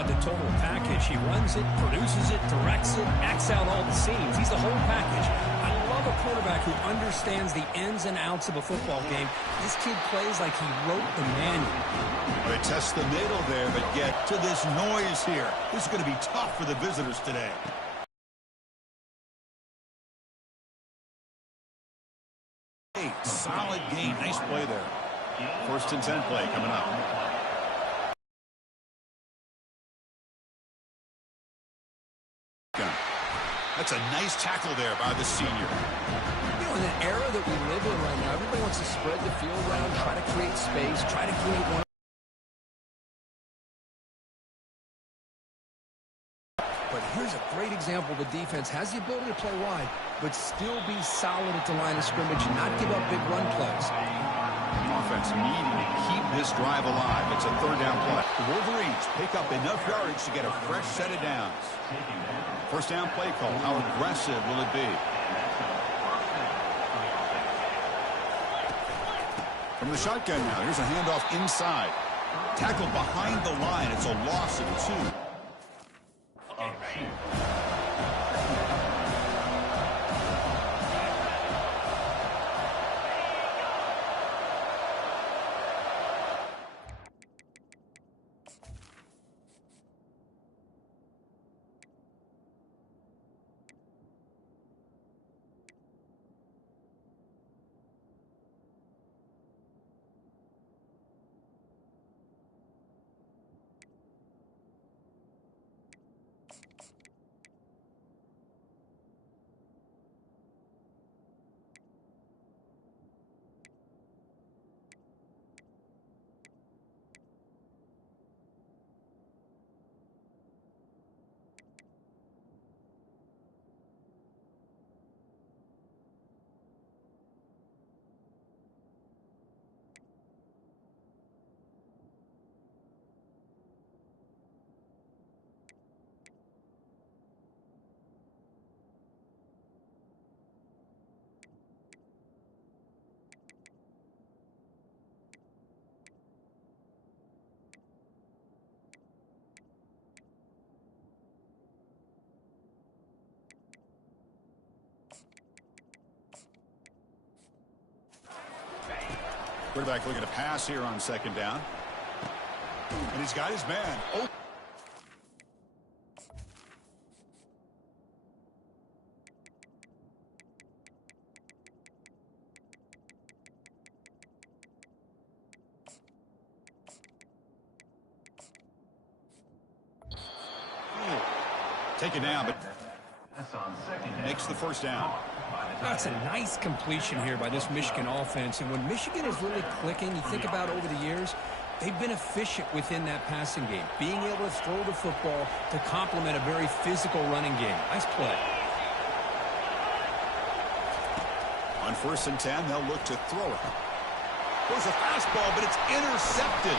about the total package. He runs it, produces it, directs it, acts out all the scenes. He's the whole package. I love a quarterback who understands the ins and outs of a football game. This kid plays like he wrote the manual. They test the middle there, but get to this noise here. This is going to be tough for the visitors today. Solid game. Nice play there. 1st and 10 play coming up. That's a nice tackle there by the senior. You know, in the era that we live in right now, everybody wants to spread the field around, try to create space, try to create one. But here's a great example. The defense has the ability to play wide, but still be solid at the line of scrimmage and not give up big run plays. Offense needing to keep this drive alive. It's a 3rd down play. The Wolverines pick up enough yardage to get a fresh set of downs. 1st down play call. How aggressive will it be? From the shotgun now. Here's a handoff inside. Tackle behind the line. It's a loss of 2. Quarterback looking to pass here on 2nd down. And he's got his man. Oh. Take it down, but makes the 1st down. That's a nice completion here by this Michigan offense. And when Michigan is really clicking, you think about over the years, they've been efficient within that passing game, being able to throw the football to complement a very physical running game. Nice play. On 1st and 10, they'll look to throw it. There's a fastball, but it's intercepted.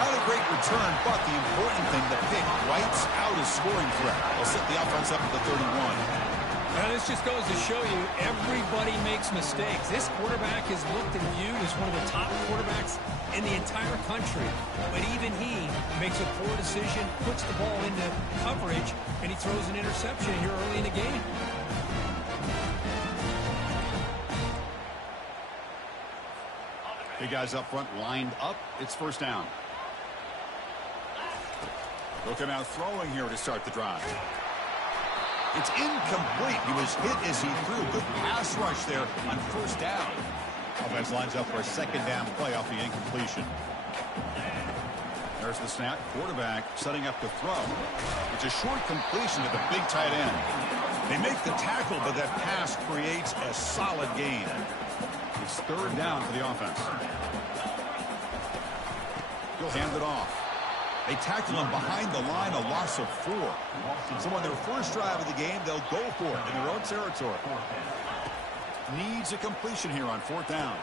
Not a great return, but the important thing, the pick wipes out a scoring threat. They'll set the offense up at the 31. Now, this just goes to show you everybody makes mistakes. This quarterback is looked and viewed as one of the top quarterbacks in the entire country. But even he makes a poor decision, puts the ball into coverage, and he throws an interception here early in the game. Big guys up front lined up. It's 1st down. They'll come out throwing here to start the drive. It's incomplete. He was hit as he threw. Good pass rush there on 1st down. Offense lines up for a 2nd down play off the incompletion. There's the snap. Quarterback setting up the throw. It's a short completion to the big tight end. They make the tackle, but that pass creates a solid gain. It's 3rd down for the offense. He'll hand it off. They tackle him behind the line, a loss of 4. So on their first drive of the game, they'll go for it in their own territory. Needs a completion here on 4th down.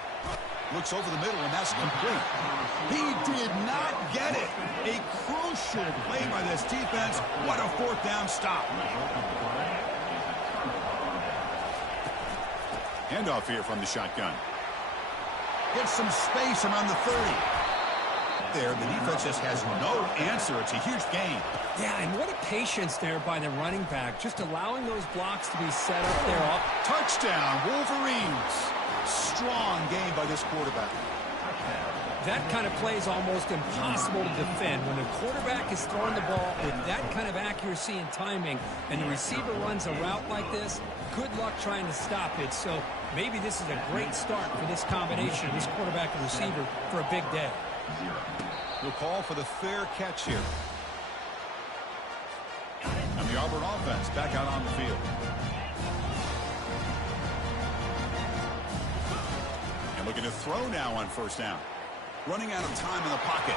Looks over the middle, and that's complete. He did not get it. A crucial play by this defense. What a 4th down stop. Handoff here from the shotgun. Gets some space around the 30. There, the defense just has no answer. It's a huge gain. Yeah, and what a patience there by the running back, just allowing those blocks to be set up there. Touchdown, Wolverines. Strong game by this quarterback. That kind of play is almost impossible to defend. When the quarterback is throwing the ball with that kind of accuracy and timing, and the receiver runs a route like this, good luck trying to stop it. So maybe this is a great start for this combination, this quarterback and receiver, for a big day. We'll call for the fair catch here. And the Auburn offense back out on the field. And looking to throw now on first down. Running out of time in the pocket.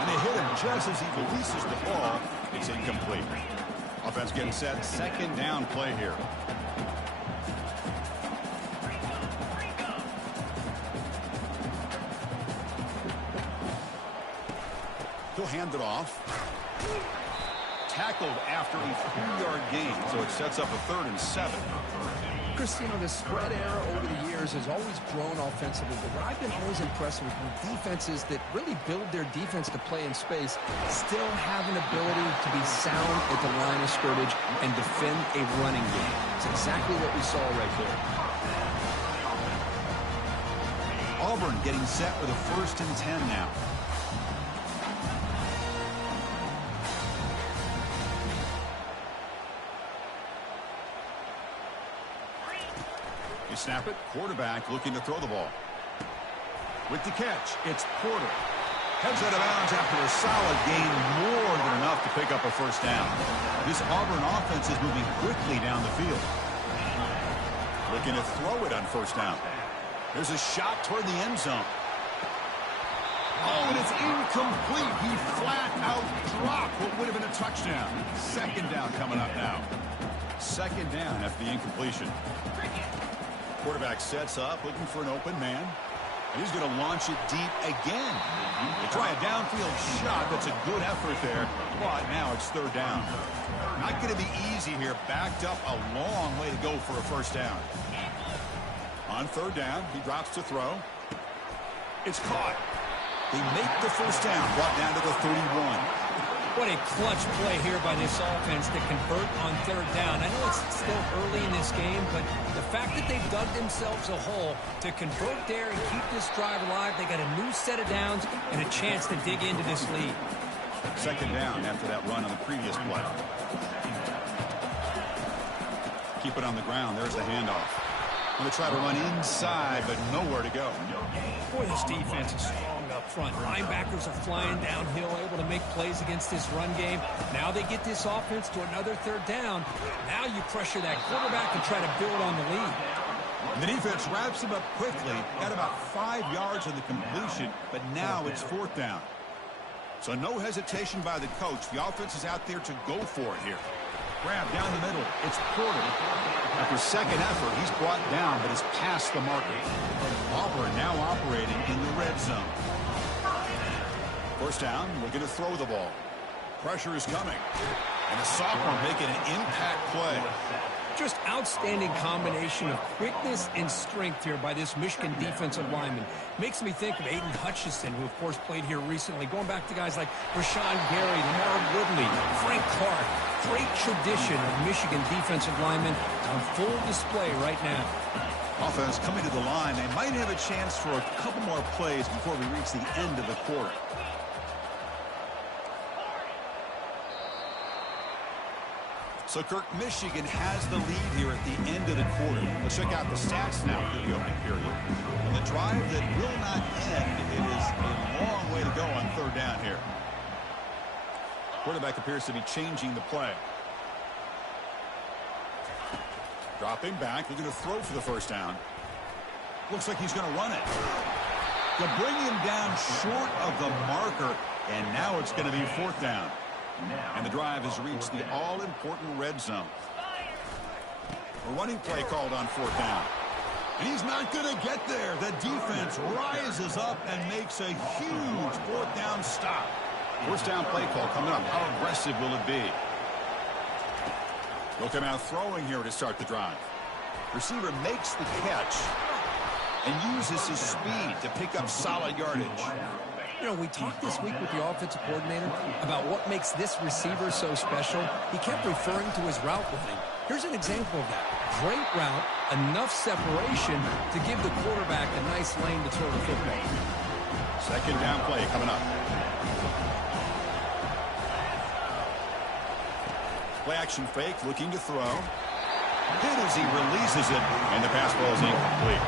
And they hit him just as he releases the ball. It's incomplete. Offense getting set. Second down play here. He'll hand it off. Tackled after a 3-yard gain, so it sets up a 3rd and 7. Chris, you know, the spread era over the years has always grown offensively, but what I've been always impressed with defenses that really build their defense to play in space still have an ability to be sound at the line of scrimmage and defend a running game. It's exactly what we saw right there. Auburn getting set with a 1st and 10 now. Snap it. Quarterback looking to throw the ball. With the catch, it's Porter. Heads out of bounds after a solid gain, more than enough to pick up a first down. This Auburn offense is moving quickly down the field. Looking to throw it on first down. There's a shot toward the end zone. Oh, and it's incomplete. He flat out dropped what would have been a touchdown. Second down coming up now. Second down after the incompletion. Quarterback sets up, looking for an open man. And he's going to launch it deep again. They try a downfield shot. That's a good effort there. But now it's 3rd down. Not going to be easy here. Backed up a long way to go for a first down. On 3rd down, he drops to throw. It's caught. They make the first down, brought down to the 31. What a clutch play here by this offense to convert on 3rd down. I know it's still early in this game, but the fact that they've dug themselves a hole to convert there and keep this drive alive, they got a new set of downs and a chance to dig into this lead. Second down after that run on the previous play. Keep it on the ground. There's the handoff. Going to try to run inside, but nowhere to go. Boy, this defense is strong up front. Linebackers are flying downhill, able to make plays against this run game. Now they get this offense to another 3rd down. Now you pressure that quarterback and try to build on the lead. And the defense wraps him up quickly. Got about 5 yards on the completion, but now it's 4th down. So no hesitation by the coach. The offense is out there to go for it here. Grab down the middle. It's Porter. After second effort, he's brought down, but is past the marker. Auburn now operating in the red zone. First down, looking to throw the ball. Pressure is coming. And the sophomore making an impact play. Just outstanding combination of quickness and strength here by this Michigan defensive lineman. Makes me think of Aiden Hutchinson, who, of course, played here recently. Going back to guys like Rashawn Gary, Lamar Woodley, Frank Clark. Great tradition of Michigan defensive linemen on full display right now. Offense coming to the line. They might have a chance for a couple more plays before we reach the end of the quarter. So, Kirk, Michigan has the lead here at the end of the quarter. Let's check out the stats now for the opening period. And the drive that will not end. It is a long way to go on 3rd down here. Quarterback appears to be changing the play. Dropping back, looking to throw for the first down. Looks like he's going to run it. To bring him down short of the marker, and now it's going to be 4th down. And the drive has reached the all-important red zone. A running play called on 4th down. And he's not going to get there. The defense rises up and makes a huge 4th down stop. First down play call coming up. How aggressive will it be? Looking out throwing here to start the drive. Receiver makes the catch and uses his speed to pick up solid yardage. You know, we talked this week with the offensive coordinator about what makes this receiver so special. He kept referring to his route running. Here's an example of that. Great route, enough separation to give the quarterback a nice lane to throw the football. Second down play coming up. Play action fake, looking to throw. Hit as he releases it, and the pass ball is incomplete.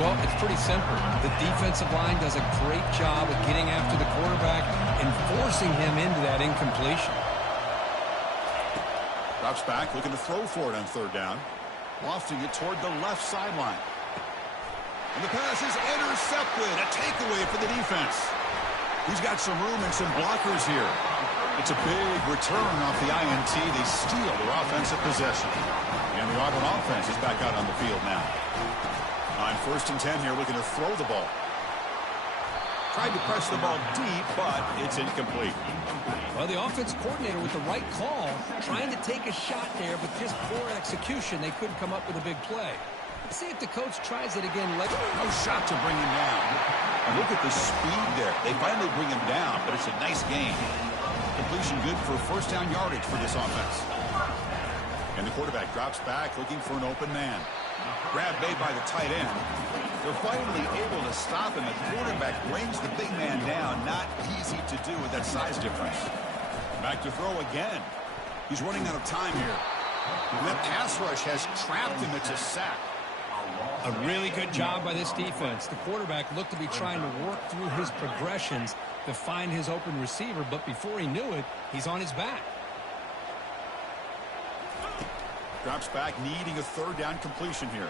Well, it's pretty simple. The defensive line does a great job of getting after the quarterback and forcing him into that incompletion. Drops back, looking to throw for it on third down. Lofting it toward the left sideline. And the pass is intercepted. A takeaway for the defense. He's got some room and some blockers here. It's a big return off the INT. They steal their offensive possession. And the Auburn offense is back out on the field now. On 1st and 10 here, looking to throw the ball. Tried to press the ball deep, but it's incomplete. Well, the offense coordinator with the right call, trying to take a shot there, but just poor execution. They couldn't come up with a big play. Let's see if the coach tries it again later. No shot to bring him down. And look at the speed there. They finally bring him down, but it's a nice game. Completion good for first down yardage for this offense. And the quarterback drops back, looking for an open man. Grab made by the tight end. They're finally able to stop him. The quarterback brings the big man down. Not easy to do with that size difference. Back to throw again. He's running out of time here. And that pass rush has trapped him. It's a sack. A really good job by this defense. The quarterback looked to be trying to work through his progressions to find his open receiver, but before he knew it, he's on his back. Drops back, needing a third down completion here.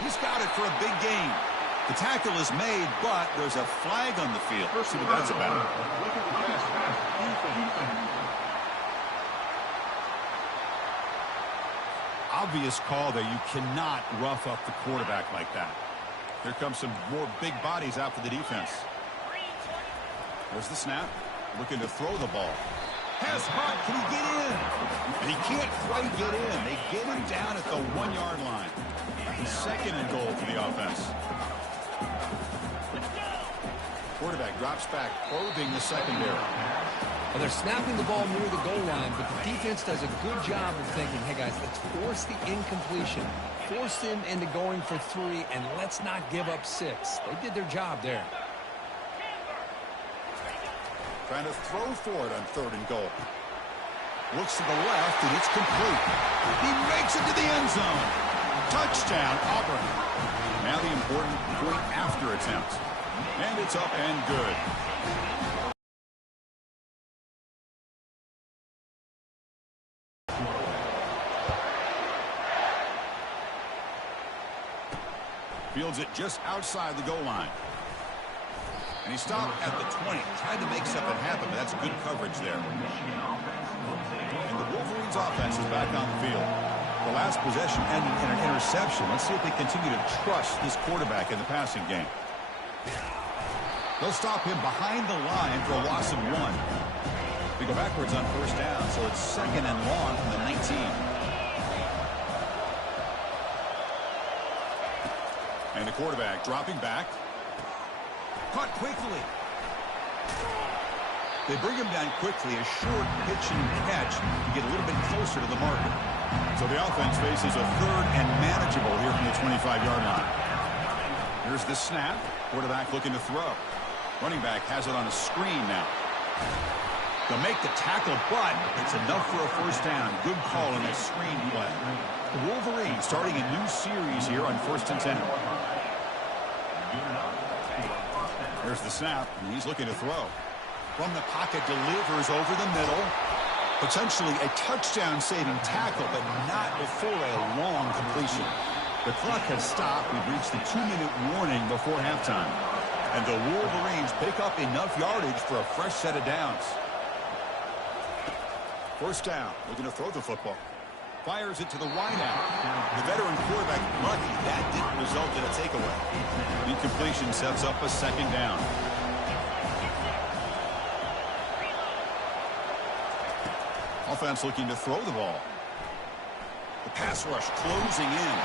He's got it for a big gain. The tackle is made, but there's a flag on the field. Let's see what that's about. Obvious call there. You cannot rough up the quarterback like that. Here comes some more big bodies out for the defense. There's the snap. Looking to throw the ball. Pass hot. Can he get in? And he can't quite get in. They get him down at the 1-yard line. Second and goal for the offense. Quarterback drops back, probing the secondary. Well, they're snapping the ball near the goal line, but the defense does a good job of thinking, hey, guys, let's force the incompletion. Force them into going for 3, and let's not give up 6. They did their job there. Trying to throw for it on 3rd and goal. Looks to the left, and it's complete. He makes it to the end zone. Touchdown, Auburn. Now the important point after attempt. And it's up and good. Fields it just outside the goal line. And he stopped at the 20. Tried to make something happen, but that's good coverage there. And the Wolverines offense is back on the field. The last possession ended in an interception. Let's see if they continue to trust this quarterback in the passing game. They'll stop him behind the line for a loss of 1. They go backwards on 1st down, so it's 2nd and long from the 19. And the quarterback dropping back. Caught quickly. They bring him down quickly. A short pitch and catch to get a little bit closer to the marker. So the offense faces a 3rd and manageable here from the 25-yard line. Here's the snap. Quarterback looking to throw. Running back has it on a screen now. They'll make the tackle, but it's enough for a 1st down. Good call in this screen play. The Wolverines starting a new series here on 1st and 10. Here's the snap, and he's looking to throw. From the pocket, delivers over the middle. Potentially a touchdown-saving tackle, but not before a long completion. The clock has stopped. We've reached the 2-minute warning before halftime. And the Wolverines pick up enough yardage for a fresh set of downs. 1st down, looking to throw the football. Fires it to the wideout. The veteran quarterback lucky that didn't result in a takeaway. Incompletion sets up a 2nd down. Offense looking to throw the ball. The pass rush closing in.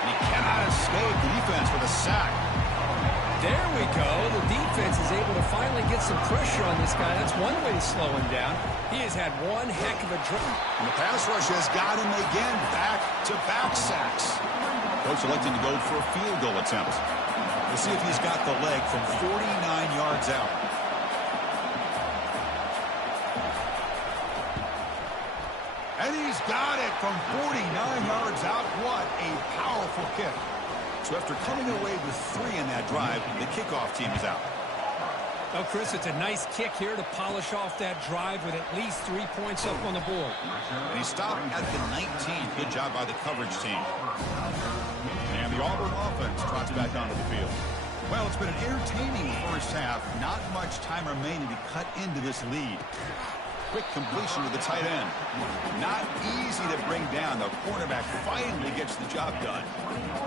And he cannot escape the defense with a sack. There we go. The defense is able to finally get some pressure on this guy. That's one way to slow him down. He has had one heck of a drive. And the pass rush has got him again. Back-to-back sacks. Coach electing to go for a field goal attempt. We'll see if he's got the leg from 49 yards out. And he's got it from 49 yards out. What a powerful kick. So after coming away with 3 in that drive, the kickoff team is out. Oh, Chris, it's a nice kick here to polish off that drive with at least 3 points up on the board. And he stopped at the 19. Good job by the coverage team. And the Auburn offense trots back onto the field. Well, it's been an entertaining first half. Not much time remaining to cut into this lead. Quick completion to the tight end. Not easy to bring down. The cornerback finally gets the job done.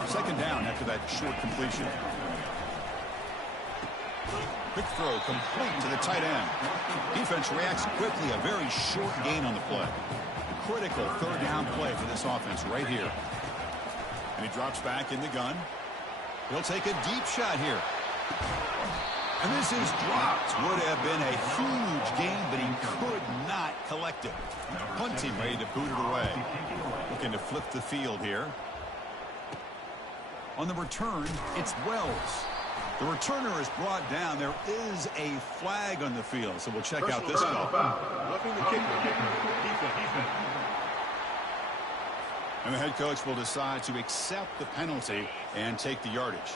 Second down after that short completion. Quick throw complete to the tight end. Defense reacts quickly. A very short gain on the play. Critical third down play for this offense right here. And he drops back in the gun. He'll take a deep shot here. And this is dropped. Would have been a huge gain, but he could not collect it. Punt team ready to boot it away. Looking to flip the field here. On the return, it's Wells. The returner is brought down. There is a flag on the field, so we'll check out this call. And the head coach will decide to accept the penalty and take the yardage.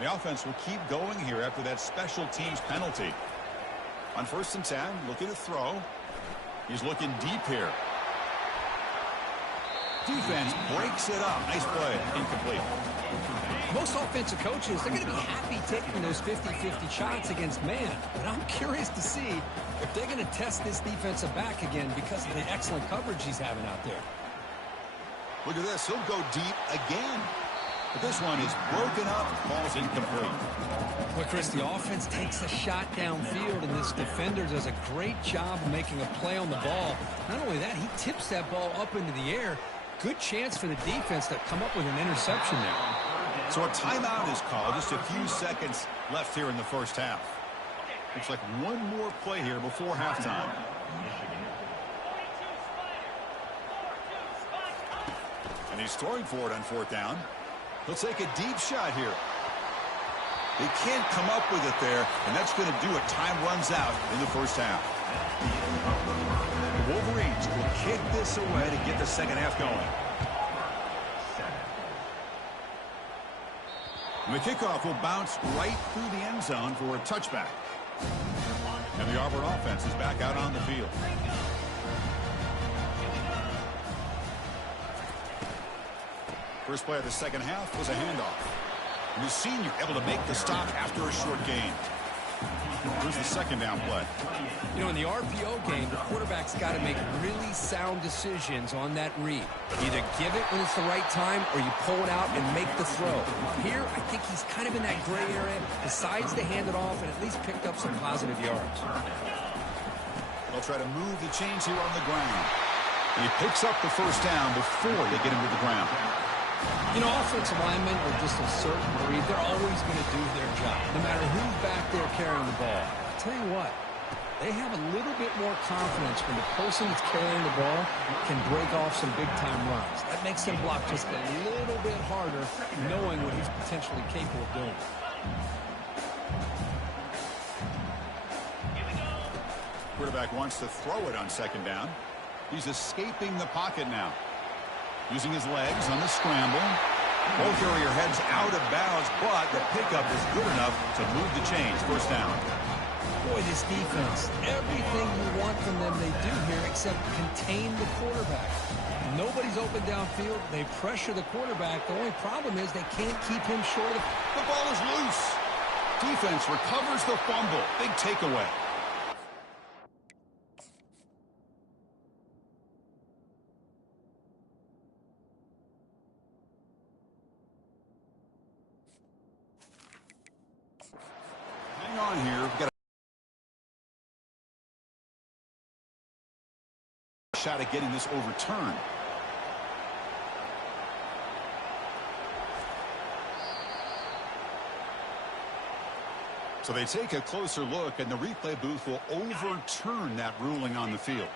The offense will keep going here after that special teams penalty. On 1st and 10, looking to throw. He's looking deep here. Defense breaks it up. Nice play. Incomplete. Most offensive coaches, they're going to be happy taking those 50-50 shots against man. But I'm curious to see if they're going to test this defensive back again because of the excellent coverage he's having out there. Look at this. He'll go deep again. But this one is broken up. Ball's incomplete. Well, Chris, the offense takes a shot downfield, and this defender does a great job of making a play on the ball. Not only that, he tips that ball up into the air. Good chance for the defense to come up with an interception there. So a timeout is called. Just a few seconds left here in the first half. Looks like one more play here before halftime. And he's throwing for it on 4th down. He'll take a deep shot here. They can't come up with it there, and that's going to do it. Time runs out in the first half. The Wolverines will kick this away to get the second half going. And the kickoff will bounce right through the end zone for a touchback. And the Auburn offense is back out on the field. First play of the second half was a handoff. And the senior able to make the stop after a short gain. Here's the second down play. You know, in the RPO game, the quarterback's got to make really sound decisions on that read. Either give it when it's the right time or you pull it out and make the throw. Here, I think he's kind of in that gray area, decides to hand it off and at least picked up some positive yards. They'll try to move the chains here on the ground. And he picks up the first down before they get him to the ground. You know, offensive linemen are just a certain breed. They're always going to do their job, no matter who's back there carrying the ball. I'll tell you what, they have a little bit more confidence when the person that's carrying the ball can break off some big-time runs. That makes them block just a little bit harder, knowing what he's potentially capable of doing. Quarterback wants to throw it on second down. He's escaping the pocket now. Using his legs on the scramble. Ball carrier heads out of bounds, but the pickup is good enough to move the chains. First down. Boy, this defense, everything you want from them they do here except contain the quarterback. Nobody's open downfield. They pressure the quarterback. The only problem is they can't keep him short of the ball is loose. Defense recovers the fumble. Big takeaway. On here, we've got a shot at getting this overturned. So they take a closer look, and the replay booth will overturn that ruling on the field.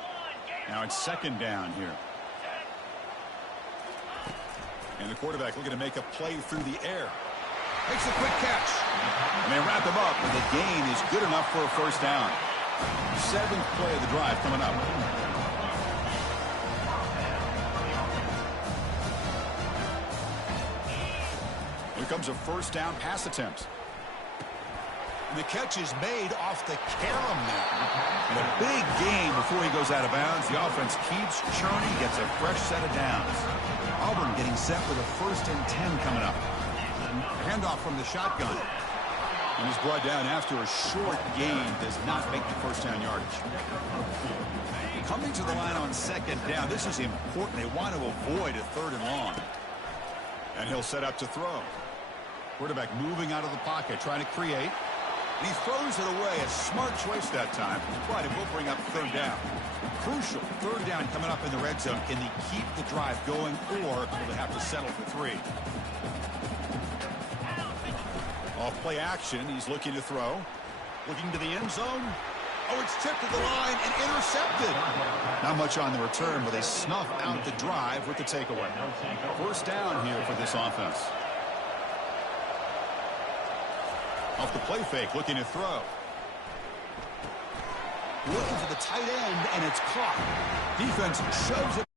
Now it's second down here. And the quarterback looking to make a play through the air. Makes a quick catch. And they wrap him up, and the gain is good enough for a first down. 7th play of the drive coming up. Here comes a first down pass attempt. And the catch is made off the carom now. And a big gain before he goes out of bounds. The offense keeps churning, gets a fresh set of downs. Auburn getting set with a 1st and 10 coming up. Handoff from the shotgun. And he's brought down after a short gain. Does not make the first down yardage. Coming to the line on 2nd down. This is important. They want to avoid a 3rd and long. And he'll set up to throw. Quarterback moving out of the pocket, trying to create. And he throws it away. A smart choice that time. But it will bring up 3rd down. Crucial 3rd down coming up in the red zone. Can they keep the drive going, or will they have to settle for 3? Off play action. He's looking to throw. Looking to the end zone. Oh, it's tipped to the line and intercepted. Not much on the return, but they snuff out the drive with the takeaway. First down here for this offense. Off the play fake, looking to throw. Looking for the tight end, and it's caught. Defense shoves it.